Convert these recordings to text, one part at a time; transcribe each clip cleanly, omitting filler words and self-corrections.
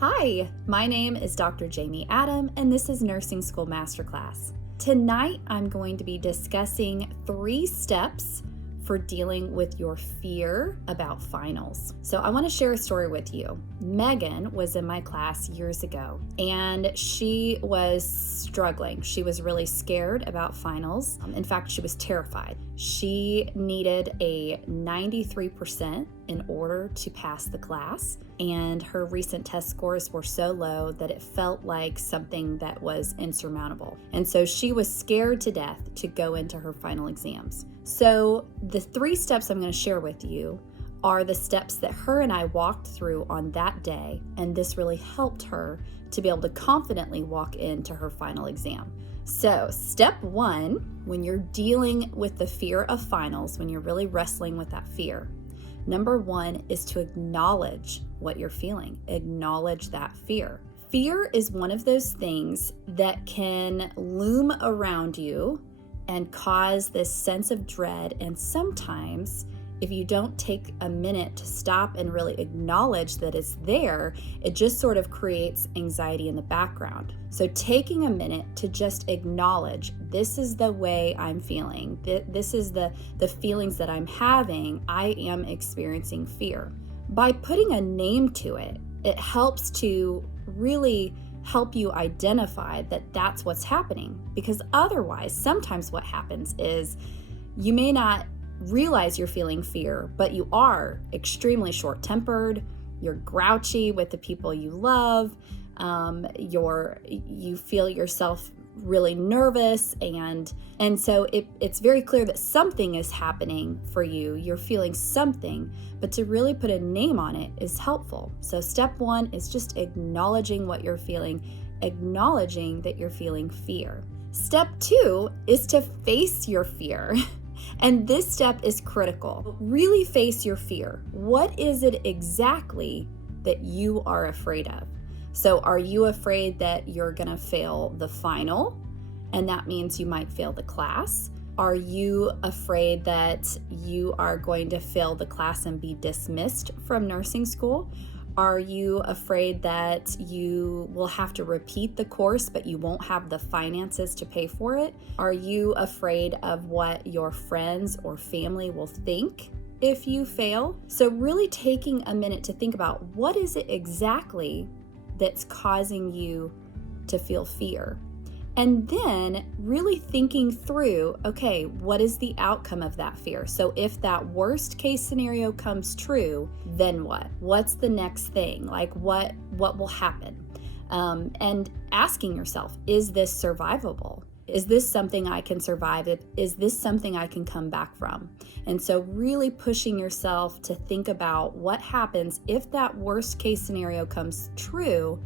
Hi, my name is Dr. Jamie Adam, and this is Nursing School Masterclass. Tonight, I'm going to be discussing 3 steps for dealing with your fear about finals. So I want to share a story with you. Megan was in my class years ago, and she was struggling. She was really scared about finals. In fact, she was terrified. She needed a 93% in order to pass the class, and her recent test scores were so low that it felt like something that was insurmountable. And so she was scared to death to go into her final exams. So the 3 steps I'm going to share with you are the steps that her and I walked through on that day, and this really helped her to be able to confidently walk into her final exam. So step 1, when you're dealing with the fear of finals, when you're really wrestling with that fear, number 1 is to acknowledge what you're feeling. Acknowledge that fear. Fear is one of those things that can loom around you and cause this sense of dread. And sometimes, if you don't take a minute to stop and really acknowledge that it's there, it just sort of creates anxiety in the background. So taking a minute to just acknowledge, this is the way I'm feeling. This is the feelings that I'm having. I am experiencing fear. By putting a name to it, it helps to really help you identify that that's what's happening. Because otherwise, sometimes what happens is you may not realize you're feeling fear, but you are extremely short-tempered, you're grouchy with the people you love, you feel yourself really nervous, and so it's very clear that something is happening for you. You're feeling something, but to really put a name on it is helpful. So step 1 is just acknowledging what you're feeling, acknowledging that you're feeling fear. Step 2 is to face your fear. And this step is critical. Really face your fear. What is it exactly that you are afraid of? So are you afraid that you're going to fail the final, and that means you might fail the class? Are you afraid that you are going to fail the class and be dismissed from nursing school? Are you afraid that you will have to repeat the course, but you won't have the finances to pay for it? Are you afraid of what your friends or family will think if you fail? So really taking a minute to think about, what is it exactly that's causing you to feel fear? And then really thinking through, okay, what is the outcome of that fear? So if that worst case scenario comes true, then what? What's the next thing? Like what will happen? And asking yourself, is this survivable? Is this something I can survive? Is this something I can come back from? And so really pushing yourself to think about what happens if that worst case scenario comes true.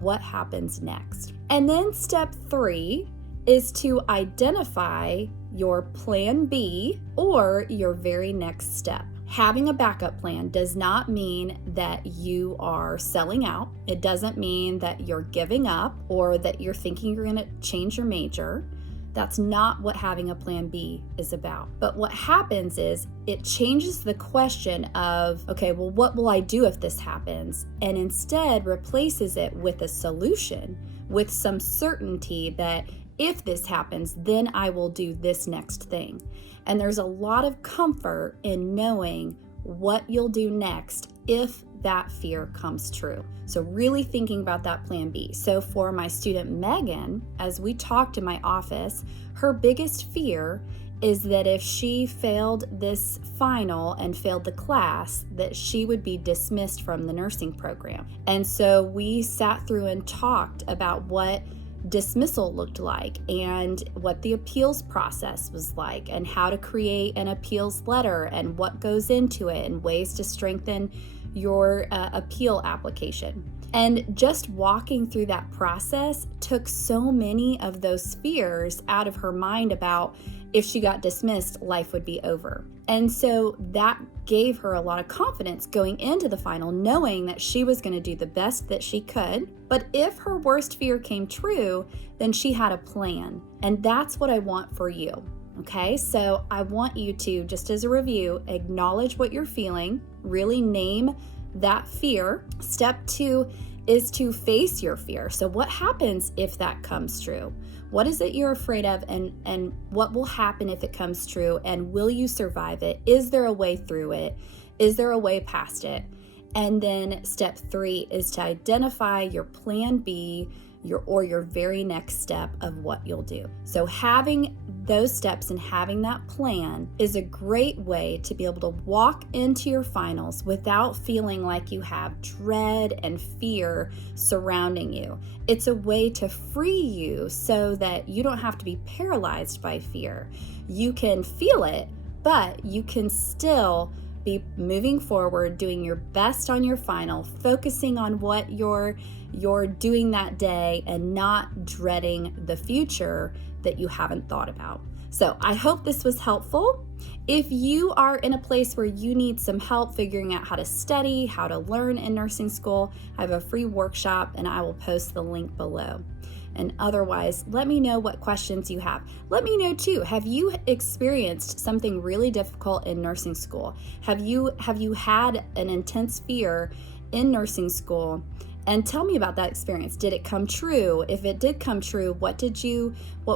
What happens next? And then step 3 is to identify your plan B or your very next step. Having a backup plan does not mean that you are selling out. It doesn't mean that you're giving up or that you're thinking you're going to change your major. That's not what having a plan B is about. But what happens is it changes the question of, okay, well, what will I do if this happens? And instead replaces it with a solution, with some certainty that if this happens, then I will do this next thing. And there's a lot of comfort in knowing what you'll do next if that fear comes true. So really thinking about that plan B. So for my student Megan, as we talked in my office, her biggest fear is that if she failed this final and failed the class, that she would be dismissed from the nursing program. And so we sat through and talked about what dismissal looked like and what the appeals process was like and how to create an appeals letter and what goes into it and ways to strengthen your appeal application. And just walking through that process took so many of those fears out of her mind about if she got dismissed, life would be over. And so that gave her a lot of confidence going into the final, knowing that she was going to do the best that she could. But if her worst fear came true, then she had a plan. And that's what I want for you. Okay, so I want you to, just as a review, acknowledge what you're feeling, really name that fear. Step 2 is to face your fear. So what happens if that comes true? What is it you're afraid of, and what will happen if it comes true, and will you survive it? Is there a way through it? Is there a way past it? And then step 3 is to identify your plan B, your very next step of what you'll do. So having those steps and having that plan is a great way to be able to walk into your finals without feeling like you have dread and fear surrounding you. It's a way to free you so that you don't have to be paralyzed by fear. You can feel it, but you can still be moving forward, doing your best on your final, focusing on what you're doing that day and not dreading the future that you haven't thought about. So I hope this was helpful. If you are in a place where you need some help figuring out how to study, how to learn in nursing school, I have a free workshop and I will post the link below. And otherwise, let me know what questions you have. Let me know too, have you experienced something really difficult in nursing school? Have you had an intense fear in nursing school? And tell me about that experience. Did it come true? If it did come true, what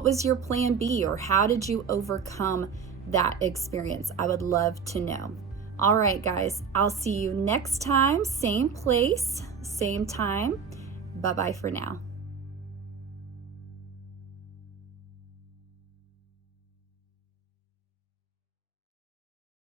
was your plan B, or how did you overcome that experience? I would love to know. All right, guys, I'll see you next time. Same place, same time. Bye-bye for now.